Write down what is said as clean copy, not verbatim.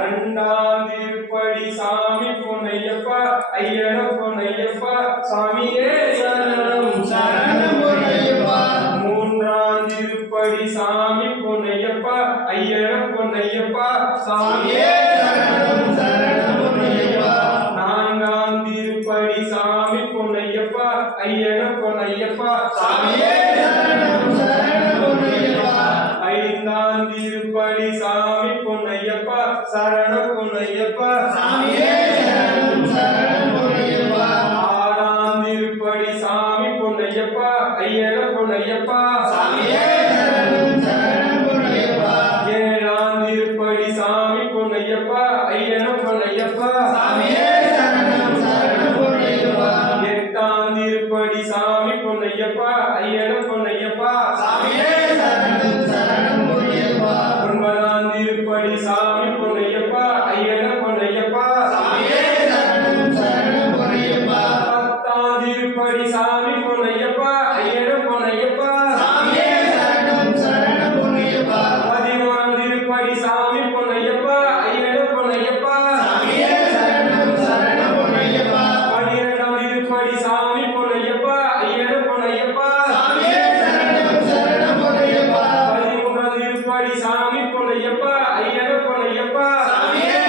இரண்டாம் திருப்படி சாமி பொன்னையப்பா ஐயன பொன்னையப்பா சாமியே சரணம் சரணம் பொன்னையப்பா. மூன்றாம் திருப்படி சாமி பொன்னையப்பா ஐயன பொன்னையப்பா சாமியே சரணம் சரணம் பொன்னையப்பா. நான்காம் திருப்படி சாமி பொன்னையப்பா ஐயன பொன்னையப்பா சாமியே சரணம் சரணம் பொன்னையப்பா. ஐந்தாம் திருப்படி சாமி பொன்னையப்பா சரணம் பொன்னையப்பா சாமியே சரணம் சரணம் பொன்னையப்பா. ஆறாம் திருப்படி சாமி பொன்னையப்பா ஐயன பொன்னையப்பா சாமியே சரணம் சரணம் பொன்னையப்பா. ஏழாம் திருப்படி சாமி பொன்னையப்பா ஐயன பொன்னையப்பா சாமியே சரணம் சரணம் பொன்னையப்பா. எட்டாம் திருப்படி சாமி பொன்னையப்பா ஐயன பொன்னையப்பா சாமியே சரணம் சரணம் பொன்னையப்பா. ஒன்பதாம் திருப்படி சாமி பொன்னையப்பா ஐயன பொன்னையப்பா சாமியே சரணம் சரணம் பொன்னையப்பா. பத்தாம் திருப்படி சாமி பொன்னையப்பா ஐயன பொன்னையப்பா சாமியே சரணம் சரணம் பொன்னையப்பா. பதினோராம் திருப்படி சாமி பொன்னையப்பா ஐயன பொன்னையப்பா சாமியே சரணம் சரணம் பொன்னையப்பா. பன்னிரண்டாம் திருப்படி சாமி பொன்னையப்பா ஐயன பொன்னையப்பா சாமியே சரணம் சரணம் பொன்னையப்பா. பதிமூன்றாம் திருப்படி சாமி பொன்னையப்பா ஐயன பொன்னையப்பா சாமியே